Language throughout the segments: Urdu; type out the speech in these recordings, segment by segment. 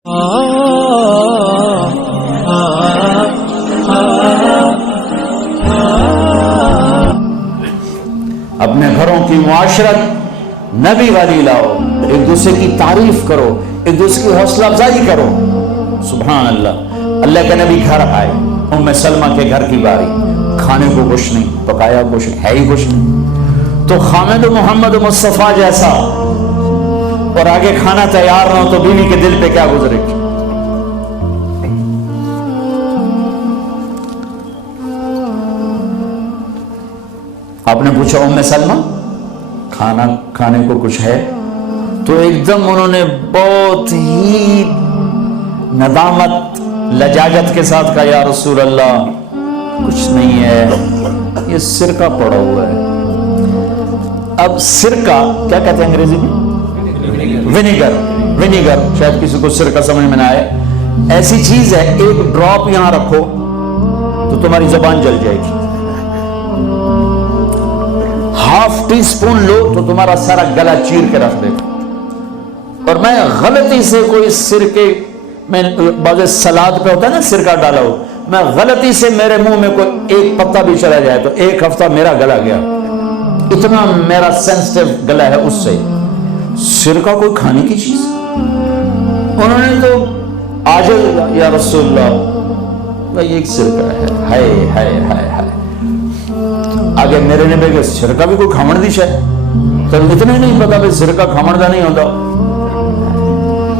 اپنے گھروں کی معاشرت نبی والی لاؤ، ایک دوسرے کی تعریف کرو، ایک دوسرے کی حوصلہ افزائی کرو۔ سبحان اللہ، اللہ کے نبی گھر آئے، ام سلمہ کے گھر کی باری، کھانے کو کچھ نہیں، پکایا کچھ ہے ہی کچھ نہیں، تو خامد محمد مصطفیٰ جیسا اور آگے کھانا تیار نہ ہو تو بیوی کے دل پہ کیا گزرے گی؟ آپ نے پوچھا ام سلمہ کھانا کھانے کو کچھ ہے؟ تو ایک دم انہوں نے بہت ہی ندامت لجاجت کے ساتھ کہا، یا رسول اللہ کچھ نہیں ہے، یہ سرکہ پڑا ہوا ہے۔ اب سرکہ کیا کہتے ہیں انگریزی میں؟ ونیگر، شاید کسی کو سرکہ سمجھ میں نہ آئے، ایسی چیز ہے ایک ڈراپ یہاں رکھو تو تمہاری زبان جل جائے گی، ہاف ٹی سپون لو تو تمہارا سارا گلا چیر کے رکھ دے گا۔ اور میں غلطی سے کوئی سرکے میں بعض سلاد پہ ہوتا ہے نا سرکہ ڈالا ہو، میں غلطی سے میرے منہ میں کوئی ایک پتا بھی چلا جائے تو ایک ہفتہ میرا گلا گیا، اتنا میرا سینسٹیو گلا ہے اس سے۔ سرکہ کوئی کھانے کی چیز؟ انہوں نے تو آج یا رسول اللہ بھائی ایک سرکہ ہے، ہائے ہائے ہائے ہائے۔ آگے میرے نے کہ سرکہ بھی کوئی کھامن دی شاید، تو اتنا ہی نہیں پتا بھی سرکہ کھامن دا نہیں ہوتا۔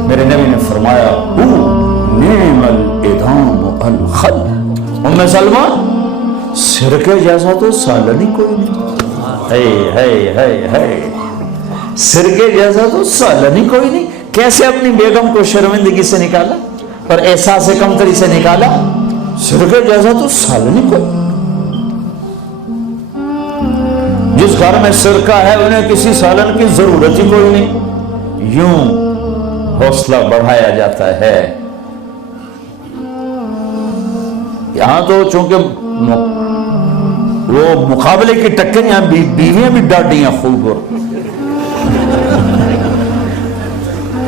میرے نبی نے فرمایا نعم الادام الخل، ام سلمہ سرکے جیسا تو سالن ہی کوئی نہیں، ہے سرکے جیسا تو سالن ہی کوئی نہیں۔ کیسے اپنی بیگم کو شرمندگی سے نکالا اور احساس کمتری سے نکالا، سرکے جیسا تو سالن ہی کوئی۔ جس گھر میں سرکہ ہے انہیں کسی سالن کی ضرورت ہی کوئی نہیں۔ یوں حوصلہ بڑھایا جاتا ہے۔ یہاں تو چونکہ وہ مقابلے کی ٹکر، یہاں بیویاں بھی ڈاڈی ہیں خوب،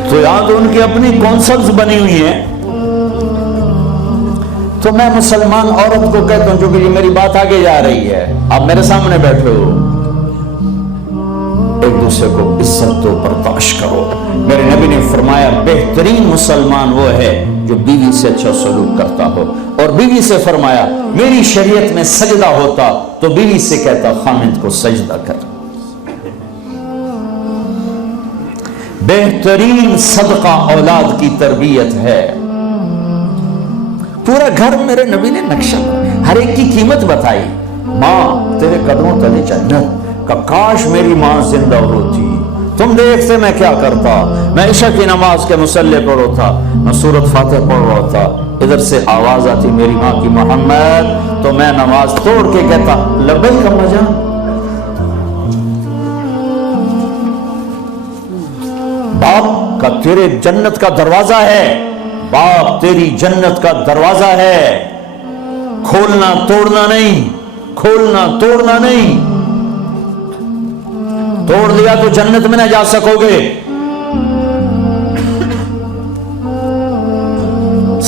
تو یہاں تو ان کی اپنی کونسلز بنی ہوئی ہیں۔ تو میں مسلمان عورت کو کہتا ہوں، چونکہ یہ میری بات آگے جا رہی ہے، آپ میرے سامنے بیٹھے ہو، ایک دوسرے کو عزت و برداشت کرو۔ میرے نبی نے فرمایا بہترین مسلمان وہ ہے جو بیوی سے اچھا سلوک کرتا ہو، اور بیوی سے فرمایا میری شریعت میں سجدہ ہوتا تو بیوی سے کہتا خامد کو سجدہ کر۔ بہترین صدقہ اولاد کی تربیت ہے۔ پورا گھر میرے نبی نے نقشہ، ہر ایک کی قیمت بتائی۔ ماں تیرے قدموں تلے جنت، کہ کاش میری ماں زندہ ہوتی، تم دیکھتے میں کیا کرتا، میں عشاء کی نماز کے مصلی پر ہوتا، میں سورۃ فاتح پڑھ رہا تھا، ادھر سے آواز آتی میری ماں کی محمد، تو میں نماز توڑ کے کہتا لبیک اما جان۔ باپ کا تیرے جنت کا دروازہ ہے، باپ تیری جنت کا دروازہ ہے، کھولنا توڑنا نہیں، کھولنا توڑنا نہیں۔ توڑ دیا تو جنت میں نہ جا سکو گے۔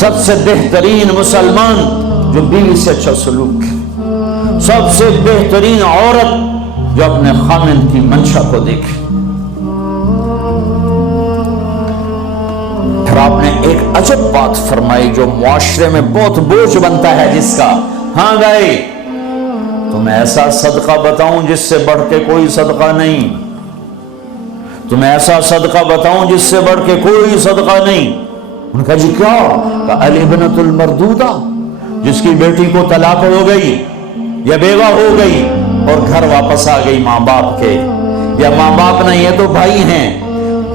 سب سے بہترین مسلمان جو بیوی سے اچھا سلوک، سب سے بہترین عورت جو اپنے خامن کی منشا کو دیکھے۔ پھر آپ نے ایک عجب بات فرمائی جو معاشرے میں بہت بوجھ بنتا ہے جس کا، ہاں گئے تمہیں ایسا صدقہ بتاؤں جس سے بڑھ کے کوئی صدقہ نہیں، تمہیں ایسا صدقہ بتاؤں جس سے بڑھ کے کوئی صدقہ نہیں۔ ان کا جی کیا؟ کہ الابنۃ المردودہ، جس کی بیٹی کو طلاق ہو گئی یا بیوہ ہو گئی اور گھر واپس آ گئی ماں باپ کے، یا ماں باپ نہیں ہے تو بھائی ہیں،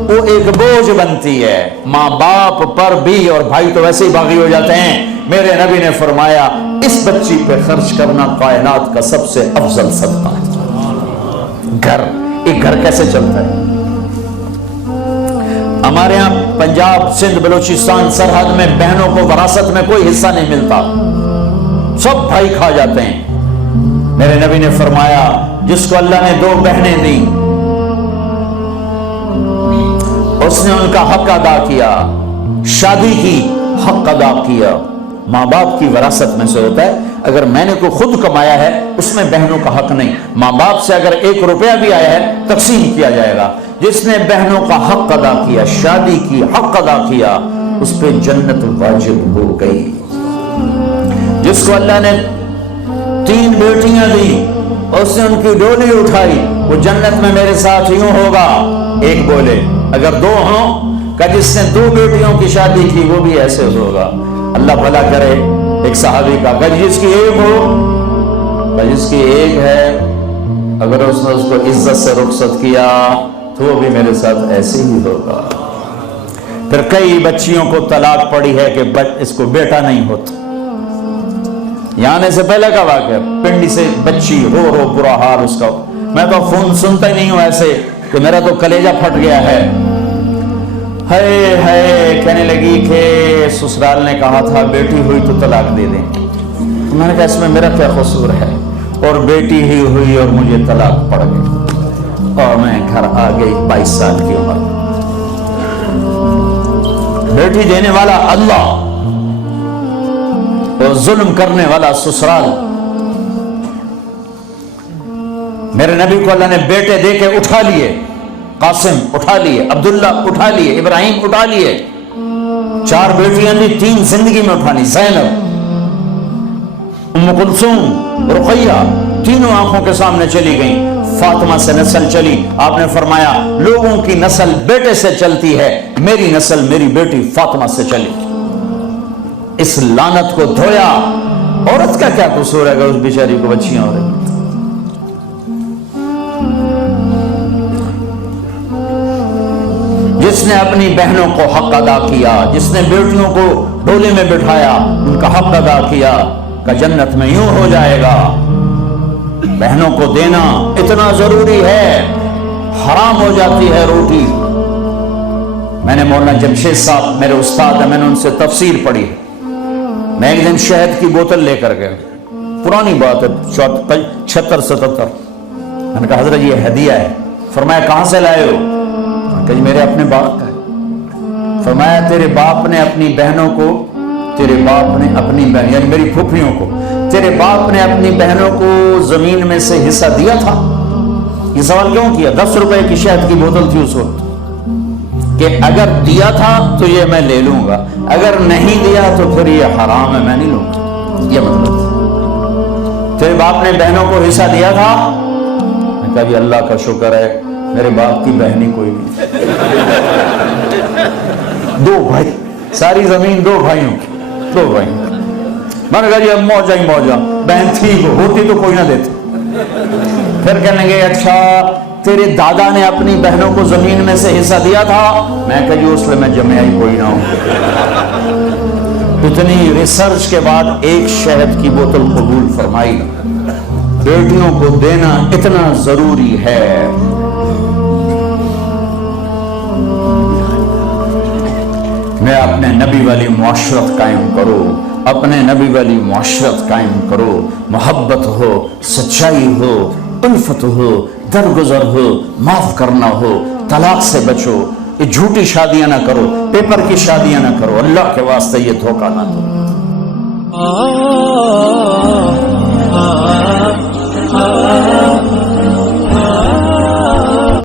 وہ ایک بوجھ بنتی ہے ماں باپ پر بھی، اور بھائی تو ویسے ہی باغی ہو جاتے ہیں۔ میرے نبی نے فرمایا اس بچی پہ خرچ کرنا کائنات کا سب سے افضل صدقہ ہے۔ گھر، ایک گھر کیسے چلتا ہے؟ ہمارے ہاں پنجاب سندھ بلوچستان سرحد میں بہنوں کو وراثت میں کوئی حصہ نہیں ملتا، سب بھائی کھا جاتے ہیں۔ میرے نبی نے فرمایا جس کو اللہ نے 2 بہنیں دیں اس نے ان کا حق ادا کیا، شادی کی حق ادا کیا. ماں باپ کی وراثت میں سے ہوتا ہے. اگر میں نے کوئی خود کمایا ہے اس میں بہنوں کا حق نہیں. ماں باپ سے اگر 1 روپیہ بھی آیا ہے تقسیم کیا جائے گا. جس نے بہنوں کا حق ادا کیا, شادی کی حق ادا کیا, اس پہ جنت واجب ہو گئی. جس کو اللہ نے 3 بیٹیاں دی, اس نے ان کی ڈولی اٹھائی, وہ جنت میں میرے ساتھ یوں ہوگا. ایک بولے. اگر 2 ہوں, کہ جس نے 2 بیٹیوں کی شادی کی وہ بھی ایسے ہوگا. اللہ بھلا کرے. ایک صحابی کا کہ جس کی 1 ہو, کہ جس کی 1 ہے, اگر اس نے اس کو عزت سے رخصت کیا تو وہ بھی میرے ساتھ ایسے ہی ہوگا. پھر کئی بچیوں کو طلاق پڑی ہے کہ اس کو بیٹا نہیں ہوتا. یہاں آنے سے پہلے کا واقعہ, پنڈی سے بچی رو رو برا حال اس کا. میں تو فون سنتا ہی نہیں ہوں ایسے کہ میرا تو کلیجہ پھٹ گیا ہے. ہے کہنے لگی کہ سسرال نے کہا تھا بیٹی ہوئی تو طلاق دے دیں. میں نے کہا اس میں میرا کیا قصور ہے, اور بیٹی ہی ہوئی اور مجھے طلاق پڑ گئی اور میں گھر آ گئی 22 سال کی عمر. بیٹی دینے والا اللہ اور ظلم کرنے والا سسرال. میرے نبی کو اللہ نے بیٹے دے کے اٹھا لیے. قاسم اٹھا لیے, عبداللہ اٹھا لیے, ابراہیم اٹھا لیے. 4 بیٹیاں دی, 3 زندگی میں اٹھا لی. زینب, ام کلثوم, رقیہ, تینوں آنکھوں کے سامنے چلی گئیں. فاطمہ سے نسل چلی. آپ نے فرمایا لوگوں کی نسل بیٹے سے چلتی ہے, میری نسل میری بیٹی فاطمہ سے چلی. اس لعنت کو دھویا. عورت کا کیا قصور ہے اگر اس بیچاری کو بچیاں ہو رہی. جس نے اپنی بہنوں کو حق ادا کیا, جس نے بیٹیوں کو ڈولے میں بٹھایا, ان کا حق ادا کیا, کہ جنت میں یوں ہو جائے گا. بہنوں کو دینا اتنا ضروری ہے, حرام ہو جاتی ہے روٹی. میں نے مولانا جمشید صاحب میرے استاد ہیں, میں نے ان سے تفسیر پڑھی. میں ایک دن شہد کی بوتل لے کر گیا, پرانی بات ہے 76-77. میں نے کہا حضرت یہ ہدیہ ہے. فرمایا کہاں سے لائے ہو؟ کہ میرے اپنے باپ کا ہے. فرمایا تیرے باپ نے اپنی بہنوں کو, تیرے باپ نے اپنی بہن یعنی میری پھوپھیوں کو, تیرے باپ نے اپنی بہنوں کو زمین میں سے حصہ دیا تھا؟ یہ سوال کیوں کیا؟ 10 روپے کی شہد کی بوتل تھی اس وقت, کہ اگر دیا تھا تو یہ میں لے لوں گا, اگر نہیں دیا تو پھر یہ حرام ہے, میں نہیں لوں گا. یہ مطلب تیرے باپ نے بہنوں کو حصہ دیا تھا؟ میں کہا بھی اللہ کا شکر ہے میرے باپ کی بہنی کوئی نہیں. 2 بھائی, ساری زمین 2 بھائیوں کی, 2 بھائی. میں نے کہا جی اب موجہ ہی موجہ, بہن تھی ہوتی تو کوئی نہ دیتی. پھر کہنے گے اچھا تیرے دادا نے اپنی بہنوں کو زمین میں سے حصہ دیا تھا؟ میں کہا جی اس لیے میں جمعہ ہی کوئی نہ ہوں. اتنی ریسرچ کے بعد ایک شہد کی بوتل قبول فرمائی. بیٹیوں کو دینا اتنا ضروری ہے. میں اپنے نبی والی معاشرت قائم کرو, اپنے نبی والی معاشرت قائم کرو. محبت ہو, سچائی ہو, الفت ہو, درگزر ہو, معاف کرنا ہو, طلاق سے بچو. یہ جھوٹی شادیاں نہ کرو, پیپر کی شادیاں نہ کرو. اللہ کے واسطے یہ دھوکہ نہ دو.